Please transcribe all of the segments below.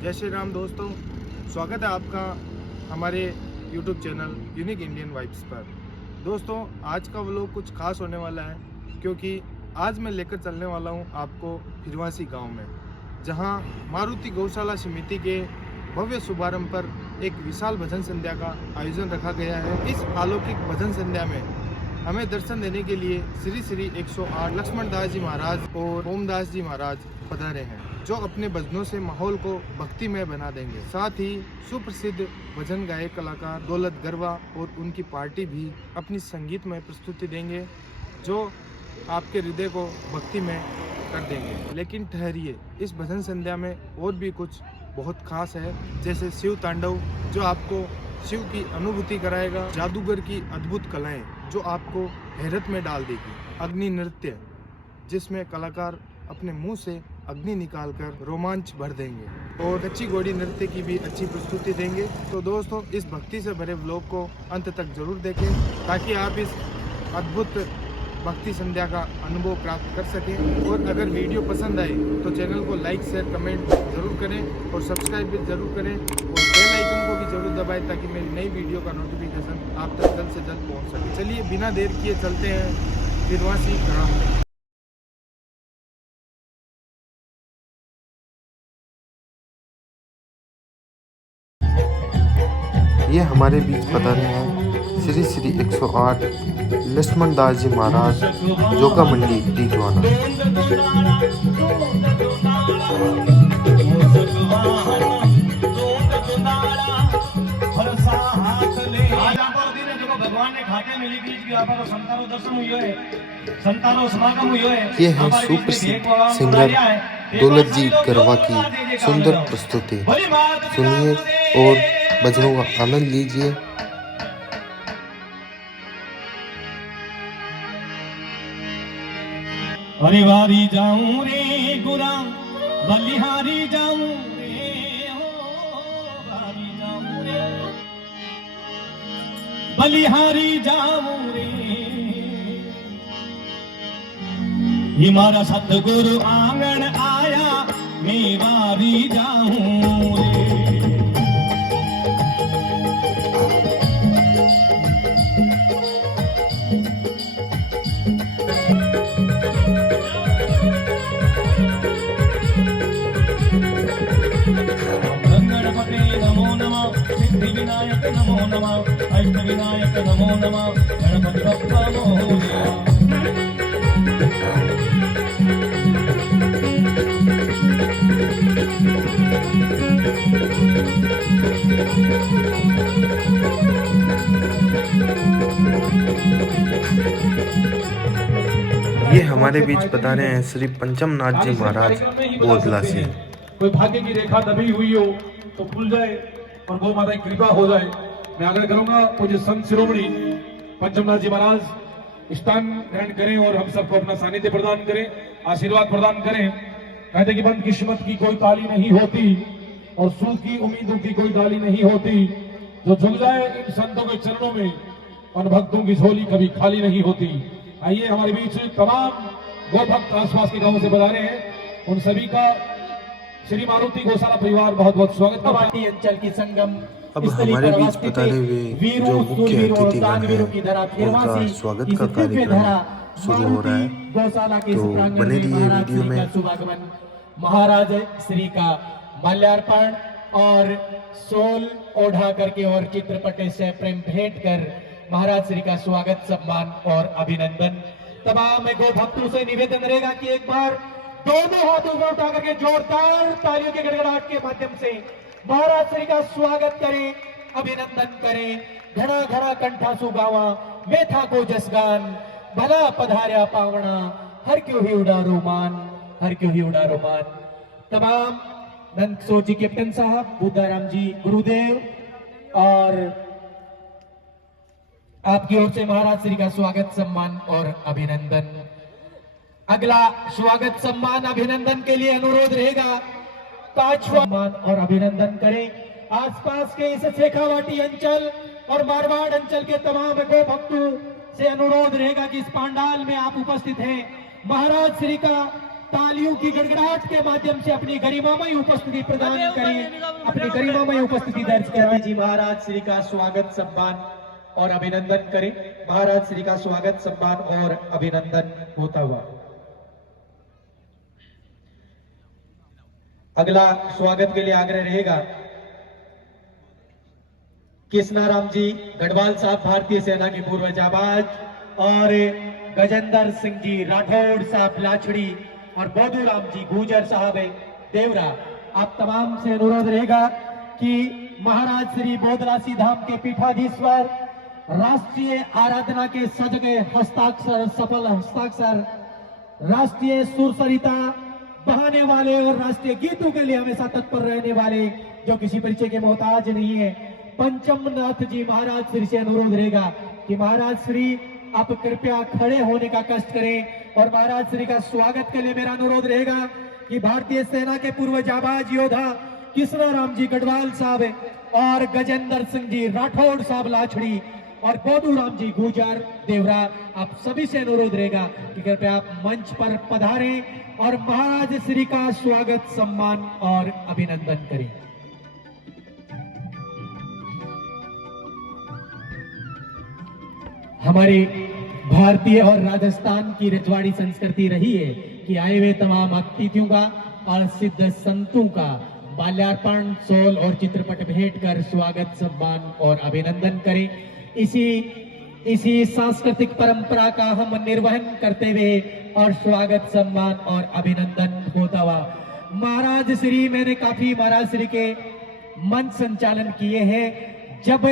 जय श्री राम दोस्तों, स्वागत है आपका हमारे YouTube channel unique Indian vibes पर। दोस्तों, आज का व्लॉग कुछ खास होने वाला है क्योंकि आज मैं लेकर चलने वाला हूं आपको फिरवासी गांव में, जहां मारुति गौशाला समिति के भव्य शुभारंभ पर एक विशाल भजन संध्या का आयोजन रखा गया है। इस अलौकिक भजन संध्या में हमें दर्शन देने के लिए श्री श्री 108 लक्ष्मण दास जी महाराज और ओमदास जी महाराज पधारे हैं, जो अपने भजनों से माहौल को भक्तिमय बना देंगे। साथ ही सुप्रसिद्ध भजन गायक कलाकार दौलत गरवा और उनकी पार्टी भी अपनी संगीतमय प्रस्तुति देंगे, जो आपके हृदय को भक्तिमय कर देंगे। लेकिन ठहरिए, इस भजन संध्या में और भी कुछ बहुत खास है, जैसे शिव तांडव जो आपको शिव की अनुभूति कराएगा, जादूगर की अद्भुत कलाएं जो आपको हैरत में डाल देगी, अग्नि नृत्य जिसमें कलाकार अपने मुंह से अग्नि निकालकर रोमांच भर देंगे, और कच्ची घोड़ी नृत्य की भी अच्छी प्रस्तुति देंगे। तो दोस्तों, इस भक्ति से भरे व्लॉग को अंत तक जरूर देखें ताकि आप इस अद्भुत भक्ति संध्या का अनुभव प्राप्त कर सकें। और अगर वीडियो पसंद आए तो चैनल को लाइक शेयर कमेंट जरूर करें और सब्सक्राइब भी जरूर करें और बेल आइकन को भी जरूर दबाएं ताकि मेरी नई वीडियो का नोटिफिकेशन आप तक जल्द से जल्द पहुंच सके। चलिए बिना देर किए चलते हैं फिरवासी ग्राम में। ये हमारे बीच पधारे हैं श्री श्री 108 लक्ष्मण दास जी महाराज, जोका मंडी टीटवाना। भगवान ने खाते में लिख लीज किया पर संतानों दर्शन हुई है, संतानों समागम हुई है। ये है सुप्रसिद्ध सिंगर दौलत जी गरवा की सुंदर प्रस्तुति। सुनिए और भजनों का आनंद लीजिए। अरे वारी जाऊं रे गुरा बलिहारी जाऊं रे हो, वारी जाऊं रे बलिहारी जाऊं रे, हमारा सतगुरु आंगन आया मैं वारी जाऊं रे। नमो नमः सिद्धि विनायक नमो नमः अष्ट विनायक नमो नमः गणपति बप्पा मोरया। ये हमारे बीच पधारे हैं श्री पंचम नाथ जी महाराज बोधला से। कोई भाग्य की रेखा दबी हुई हो तो खुल जाए और गौ माता की कृपा हो जाए। मैं आग्रह करूंगा पूज्य संत शिरोमणि पंचमनाथ जी महाराज स्थान ग्रहण करें और हम सबको अपना सानिध्य प्रदान करें, आशीर्वाद प्रदान करें। कहते कि बंद किस्मत की कोई ताली नहीं होती और सूद की उम्मीदों की कोई डाली नहीं होती। जो झुक जाए इन संतों के चरणों में और भक्तों की झोली कभी खाली नहीं होती। आइए, हमारे बीच तमाम गौ भक्त आसपास के गांवों से पधारे हैं, उन सभी का श्री मारुति गौशाला परिवार बहुत बहुत स्वागत करवाती अंचल की संगम। अब हमारे बीच पधारे हुए जो मुख्य अतिथिगण हैं, उनका स्वागत का कार्यक्रम शुरू हो रहा है, तो बने रहिए वीडियो में। महाराज श्री का माल्यार्पण और सोल ओढ़ा करके और चित्रपटे से प्रेम भेंट कर महाराज श्री का स्वागत सम्मान और अभिनंदन। तमाम गो भक्तों से निवेदन रहेगा कि एक बार दोनों हाथों को उठा करके जोरदार तालियों के गड़गड़ाहट के माध्यम से महाराज श्री का स्वागत करें, अभिनंदन करें। घड़ा घड़ा कंठा सुगावा मेथा को जसगान, भला पधार्या पावना हर क्यों ही उड़ा रोमान, हर क्यों ही उड़ा रोमान। तमाम नंद सोची कैप्टन साहब, बुद्धाराम जी गुरुदेव और आपकी ओर से महाराज श्री का स्वागत सम्मान और अभिनंदन। अगला स्वागत सम्मान अभिनंदन के लिए अनुरोध रहेगा, पांचवा सम्मान और अभिनंदन करें। आसपास के इस शेखावाटी अंचल और मारवाड़ अंचल के तमाम गो भक्तों से अनुरोध रहेगा कि इस पांडाल में आप उपस्थित हैं। महाराज श्री का तालियों की गड़गड़ाहट के माध्यम से अपनी गरिमामय उपस्थिति प्रदान करें, अपनी गरिमामय उपस्थिति दर्ज करें। जी महाराज श्री का स्वागत सम्मान और अभिनंदन करें। महाराज श्री का स्वागत सम्मान और अभिनंदन होता हुआ अगला स्वागत के लिए आग्रह रहेगा कृष्णाराम जी गढ़वाल साहब, भारतीय सेना के पूर्व जाबाज, और गजेंद्र सिंह जी राठौड़ साहब लाछड़ी, और बोधूराम जी गुजर साहब देवरा। आप तमाम से अनुरोध रहेगा कि महाराज श्री बोधरासी धाम के पीठाधीश्वर राष्ट्रीय आराधना के सजगे हस्ताक्षर, सफल हस्ताक्षर, राष्ट्रीय सुर सरिता बहाने वाले और राष्ट्रीय गीतों के लिए हमेशा तत्पर रहने वाले, जो किसी परिचय के मोहताज नहीं है, पंचमनाथ जी महाराज श्री से अनुरोध रहेगा कि महाराज श्री आप कृपया खड़े होने का कष्ट करें। और महाराज श्री का स्वागत के लिए मेरा अनुरोध रहेगा कि भारतीय सेना के पूर्व जाबाज योद्धा कृष्णाराम जी गढ़वाल साहब और गजेंद्र सिंह जी राठौड़ साहब लाछड़ी और बोधूराम जी गुजर देवरा, आप सभी से अनुरोध रहेगा कि कृपया आप मंच पर पधारें और महाराज श्री का स्वागत सम्मान और अभिनंदन करें। हमारी भारतीय और राजस्थान की रजवाड़ी संस्कृति रही है कि आए हुए तमाम अतिथियों का और सिद्ध संतों का माल्यार्पण, सोल और चित्रपट भेंट कर स्वागत सम्मान और अभिनंदन करें। इसी सांस्कृतिक परंपरा का हम निर्वहन करते हुए और स्वागत सम्मान और अभिनंदन होता हुआ महाराज श्री, मैंने काफी महाराज श्री के मंच संचालन किए हैं। जब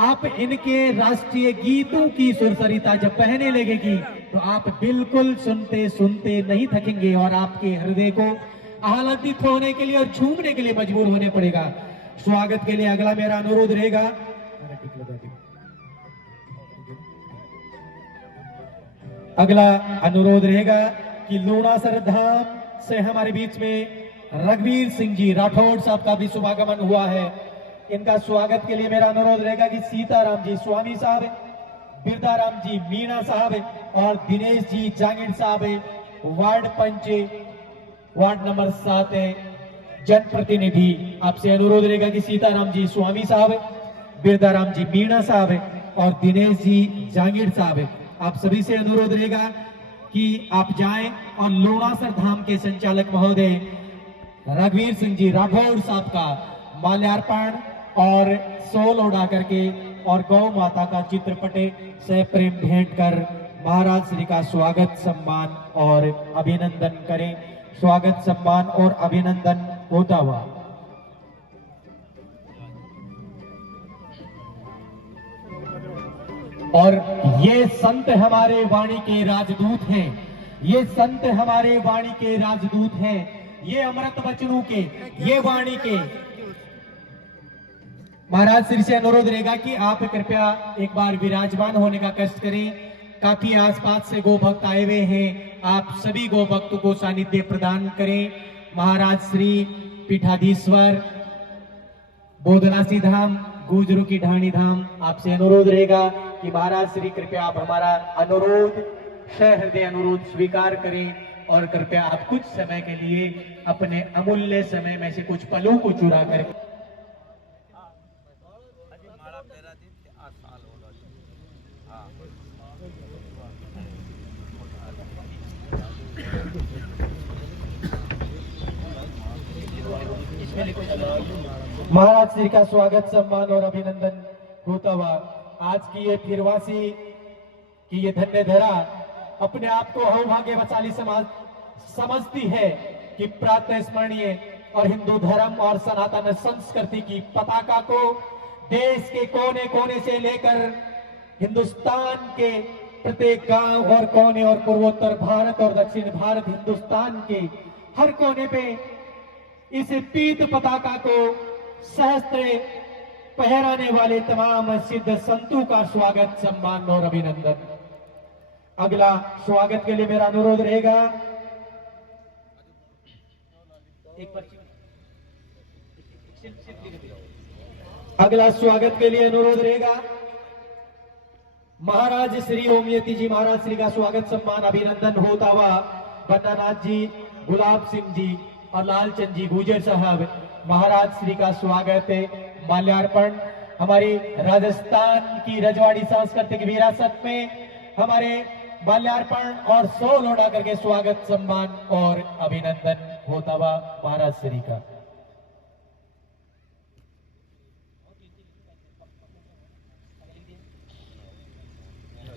आप इनके राष्ट्रीय गीतों की सुरसरिता जब बहने लगेगी तो आप बिल्कुल सुनते सुनते नहीं थकेंगे और आपके हृदय को आह्लादित होने के लिए और झूमने के लिए मजबूर होने पड़ेगा। स्वागत के लिए अगला मेरा अनुरोध रहेगा, कि लूणासर धाम से हमारे बीच में रघुवीर सिंह जी राठौड़ साहब का भी शुभागमन हुआ है। इनका स्वागत के लिए मेरा अनुरोध रहेगा कि सीताराम जी स्वामी साहब, बिरदाराम जी मीणा साहब और दिनेश जी जांगिड़ साहब वार्ड पंच, वार्ड नंबर 7 जनप्रतिनिधि, आपसे अनुरोध रहेगा कि सीताराम जी स्वामी साहब, बिरदाराम जी मीणा साहब और दिनेश जी जांगिड़ साहब, आप सभी से अनुरोध रहेगा कि आप जाएं और लूणासर धाम के संचालक महोदय रघुवीर सिंह जी राठौड़ साहब का माल्यार्पण और सोल उड़ा करके और गौ माता का चित्रपट से प्रेम भेंट कर महाराज श्री का स्वागत सम्मान और अभिनंदन करें। स्वागत सम्मान और अभिनंदन होता हुआ और ये संत हमारे वाणी के राजदूत हैं, ये संत हमारे वाणी के राजदूत हैं, ये अमृत वचनों के, ये वाणी के। महाराज श्री से अनुरोध रहेगा कि आप कृपया एक बार विराजमान होने का कष्ट करें। काफी आसपास से गो भक्त आए हुए हैं, आप सभी गो भक्तों को सानिध्य प्रदान करें। महाराज श्री पीठाधीश्वर बोधरासी धाम, गुजरों की ढाणी धाम, आपसे अनुरोध रहेगा कि महाराज श्री कृपया आप हमारा अनुरोध, सहृदय अनुरोध स्वीकार करें और कृपया आप कुछ समय के लिए अपने अमूल्य समय में से कुछ पलों को चुरा कर महाराज श्री का स्वागत सम्मान और अभिनंदन होता हुआ आज की ये फिरवासी की ये धन्य धरा अपने आप को सौभाग्यवशाली समाज समझती है कि प्रातः स्मरणीय और हिंदू धर्म और सनातन संस्कृति की पताका को देश के कोने कोने से लेकर हिंदुस्तान के प्रत्येक गांव और कोने और पूर्वोत्तर भारत और दक्षिण भारत, हिंदुस्तान के हर कोने पे इस पीत पताका को सहस्त्र पहराने वाले तमाम सिद्ध संतों का स्वागत सम्मान और अभिनंदन। अगला स्वागत के लिए मेरा अनुरोध रहेगा, अगला स्वागत के लिए अनुरोध रहेगा महाराज श्री ओमयती जी महाराज श्री का स्वागत सम्मान अभिनंदन होता हुआ बन्नानाथ जी गुलाब सिंह जी और लालचंद जी गुजर साहब, महाराज श्री का स्वागत है। माल्यार्पण हमारी राजस्थान की रजवाड़ी सांस्कृतिक विरासत में हमारे माल्यार्पण और सोल उड़ा करके स्वागत सम्मान और अभिनंदन होता हुआ महाराज श्री का।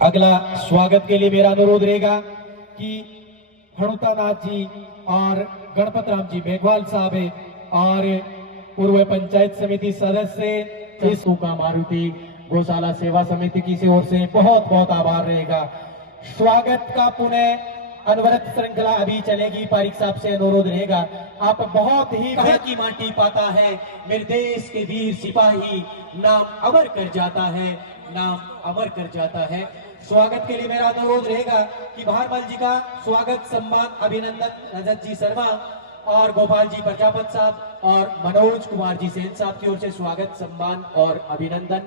अगला स्वागत के लिए मेरा अनुरोध रहेगा कि हनुतानाथ जी और गणपत राम जी मेघवाल साहब और पूर्व पंचायत समिति सदस्य का मारुति गौशाला सेवा समिति की ओर से बहुत बहुत आभार रहेगा। स्वागत का पुनः अनवरत श्रृंखला अभी चलेगी। पारिक साहब से अनुरोध रहेगा, आप बहुत ही की माटी पाता है मेरे देश के वीर सिपाही, नाम अमर कर जाता है, नाम अमर कर जाता है। स्वागत के लिए मेरा अनुरोध रहेगा कि भारमल जी का स्वागत सम्मान अभिनंदन रजत जी शर्मा और गोपाल जी प्रजापत साहब और मनोज कुमार जी सेन साहब की ओर से स्वागत सम्मान और अभिनंदन।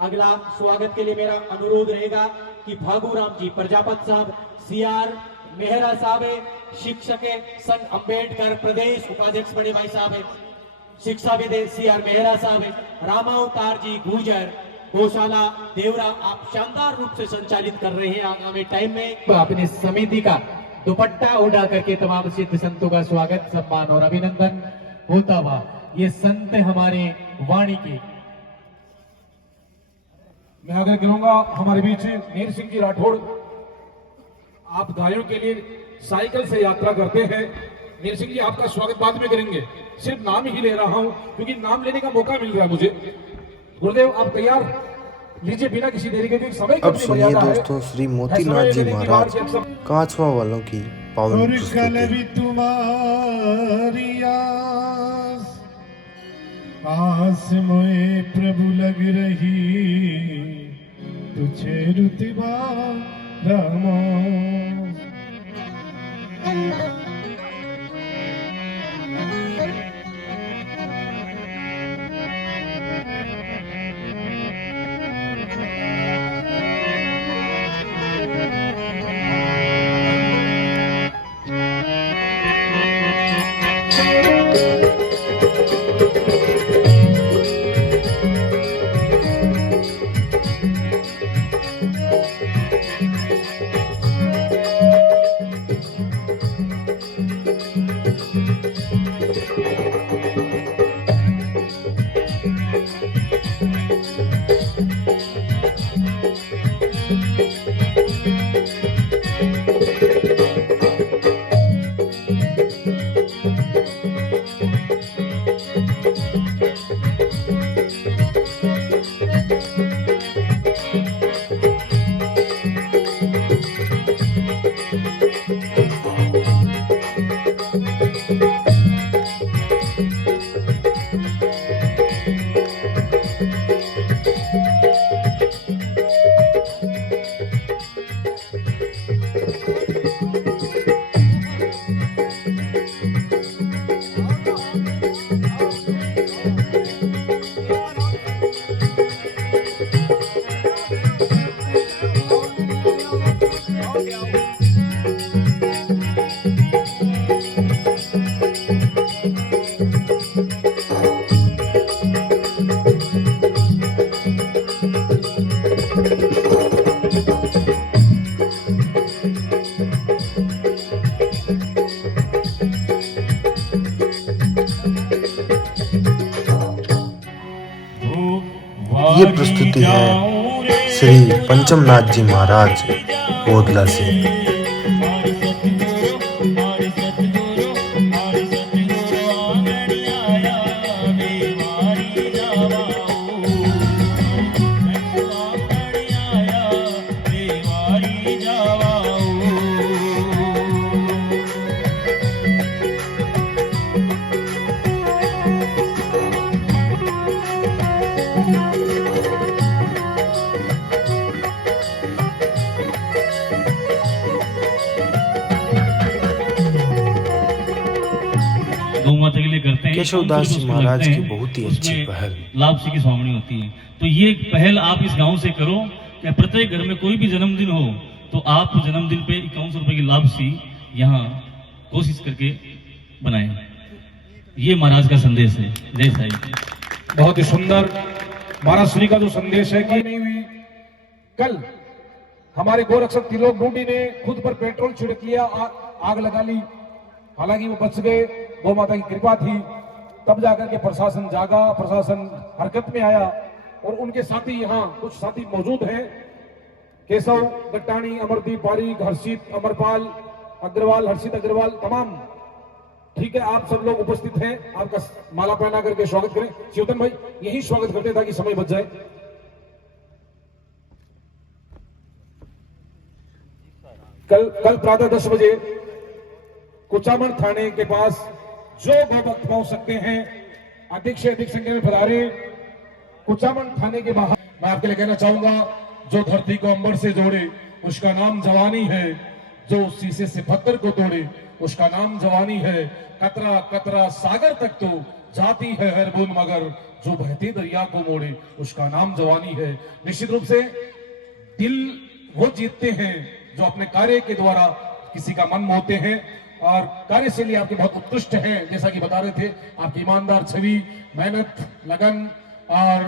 अगला स्वागत के लिए मेरा अनुरोध रहेगा कि भागुराम जी प्रजापत साहब, सीआर मेहरा साहब, शिक्षक संघ अंबेडकर प्रदेश उपाध्यक्ष बड़े भाई साहब, शिक्षाविद सीआर मेहरा साहब, रामावतार जी गुजर गौशाला देवरा, आप शानदार रूप से संचालित कर रहे हैं। आगामी टाइम में अपनी समिति का दुपट्टा उड़ा करके तमाम सिद्ध संतों का स्वागत सम्मान और अभिनंदन होता हुआ ये संत हमारे वाणी के। मैं आगे करूंगा हमारे बीच नीर सिंह जी राठौड़, आप गायों के लिए साइकिल से यात्रा करते हैं। नीर सिंह जी आपका स्वागत बाद में करेंगे, सिर्फ नाम ही ले रहा हूं क्योंकि नाम लेने का मौका मिल रहा है मुझे। गुरुदेव आप तैयार लीजिए बिना किसी देरी के, समय अब सुनिए दोस्तों श्री मोतीनाथ जी महाराज कांचवा वालों की पावन प्रस्तुति। तुम्हारी आस मोए प्रभु लग रही, तुझे रुतबा रामा। ये प्रस्तुति है श्री पंचमनाथ जी महाराज बोधला से। केशवदास जी महाराज की बहुत ही अच्छी पहल लापसी की स्वामणी होती है। तो ये पहल आप इस गांव से करो कि प्रत्येक घर में कोई भी जन्मदिन हो तो आप जन्मदिन पे 51 रुपए की लापसी यहाँ कोशिश करके बनाएं। ये महाराज का संदेश है। जय साईं। बहुत ही सुंदर महाराज श्री का जो संदेश है कि नहीं हुई। कल हमारे गोरक्षक त्रिलोक ढूंढी ने खुद पर पेट्रोल छिड़क लिया, आग लगा ली, हालांकि वो बच गए, गौ माता की कृपा थी। तब जाकर के प्रशासन जागा, प्रशासन हरकत में आया और उनके साथी यहाँ कुछ साथी मौजूद हैं, केशव गट्टाणी, अमरदीप पारीक, हर्षित अमरपाल अग्रवाल, हर्षित अग्रवाल, तमाम। ठीक है, आप सब लोग उपस्थित हैं, आपका माला पहना करके स्वागत करें। शिवतन भाई यही स्वागत करते ताकि समय बच जाए। कल प्रातः 10 बजे कुचामन थाने के पास जो गौ भक्त पहुंच सकते हैं अधिक से अधिक संख्या में पधारे। कुचामन थाने के बाहर मैं आपके लिए कहना चाहूंगा, जो धरती को अंबर से जोड़े उसका नाम जवानी है, जो शीशे से पत्थर को तोड़े उसका नाम जवानी है। कतरा कतरा सागर तक तो जाती है हर बूंद, मगर जो बहते दरिया को मोड़े उसका नाम जवानी है। निश्चित रूप से दिल वो जीतते हैं जो अपने कार्य के द्वारा किसी का मन मोहते हैं, और कार्यशैली आपकी बहुत उत्कृष्ट है। जैसा कि बता रहे थे, आपकी ईमानदार छवि, मेहनत, लगन और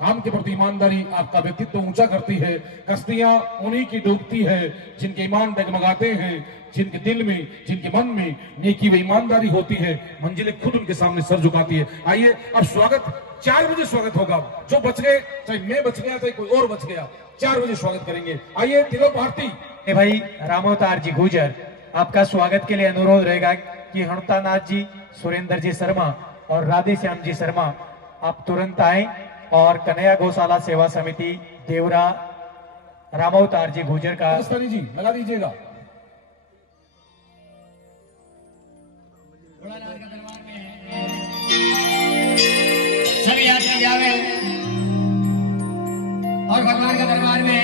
काम के प्रति ईमानदारी आपका व्यक्तित्व ऊंचा करती है। कश्तियां उन्हीं की डूबती है जिनके ईमान डगमगाते हैं, जिनके दिल में, जिनके मन में नेकी व ईमानदारी होती है। मंजिलें खुद उनके सामने सर झुकाती है। आइए अब स्वागत 4 बजे स्वागत होगा। जो बच गए, चाहे मैं बच गया, चाहे कोई और बच गया, 4 बजे स्वागत करेंगे। आइए तिलक भारती भाई रामोतार जी गुजर, आपका स्वागत के लिए अनुरोध रहेगा कि हनुतानाथ जी, सुरेंद्र जी शर्मा और राधे श्याम जी शर्मा आप तुरंत आए, और कन्हैया गौशाला सेवा समिति देवरा रामोतार जी गुजर का जी लगा दीजिएगा। सभी यात्री जावे और भगवान के दरबार में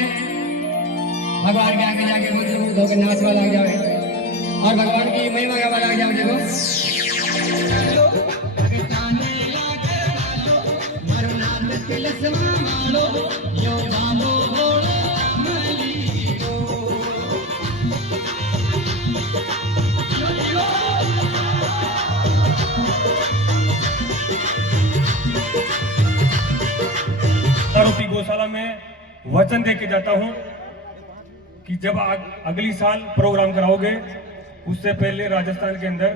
भगवान के आगे जाके मुद्र होकर नाचवा लग जावे और भगवान की महिमा गावा लग जावे। आरोपी गौशाला में वचन दे के जाता हूं कि जब अगली साल प्रोग्राम कराओगे उससे पहले राजस्थान के अंदर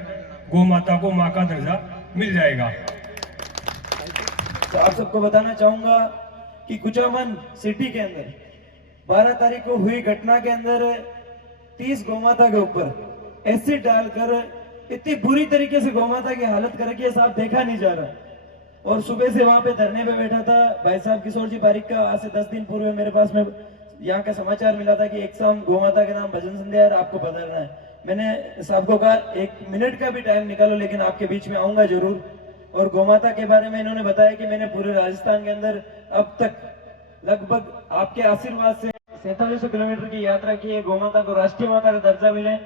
गौ माता को मां का दर्जा मिल जाएगा। तो आप सबको बताना चाहूंगा कि कुचामन सिटी के अंदर 12 तारीख को हुई घटना के अंदर 30 गौमाता के ऊपर एसिड डालकर इतनी बुरी तरीके से गौमाता की हालत करके साहब देखा नहीं जा रहा। और सुबह से वहां पे धरने पे बैठा था भाई साहब किशोर जी पारिक का। आज से 10 दिन पूर्व मेरे पास में यहाँ का समाचार मिला था कि एक शाम गौमाता के नाम भजन संध्या है, आपको पधारना है। मैंने साहब को कहा 1 मिनट का भी टाइम निकालो, लेकिन आपके बीच में आऊंगा जरूर। और गौमाता के बारे में इन्होंने बताया कि मैंने पूरे राजस्थान के अंदर अब तक लगभग आपके आशीर्वाद से 4700 किलोमीटर की यात्रा की है। गौमाता को राष्ट्रीय माता का दर्जा मिले।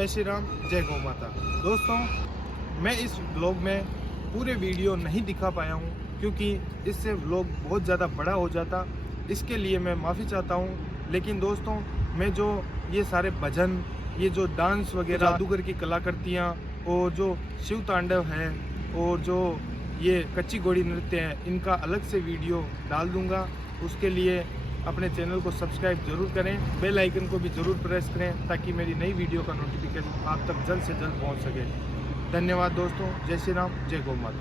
जय श्री राम, जय गौ माता। दोस्तों, मैं इस व्लॉग में पूरे वीडियो नहीं दिखा पाया हूँ क्योंकि इससे व्लॉग बहुत ज़्यादा बड़ा हो जाता, इसके लिए मैं माफ़ी चाहता हूँ। लेकिन दोस्तों, मैं जो ये सारे भजन, ये जो डांस वगैरह, जादूगर की कलाकृतियाँ और जो शिव तांडव है और जो ये कच्ची घोड़ी नृत्य है, इनका अलग से वीडियो डाल दूँगा। उसके लिए अपने चैनल को सब्सक्राइब जरूर करें, बेल आइकन को भी ज़रूर प्रेस करें ताकि मेरी नई वीडियो का नोटिफिकेशन आप तक जल्द से जल्द पहुंच सके। धन्यवाद दोस्तों, जय श्री राम, जय गौ माता।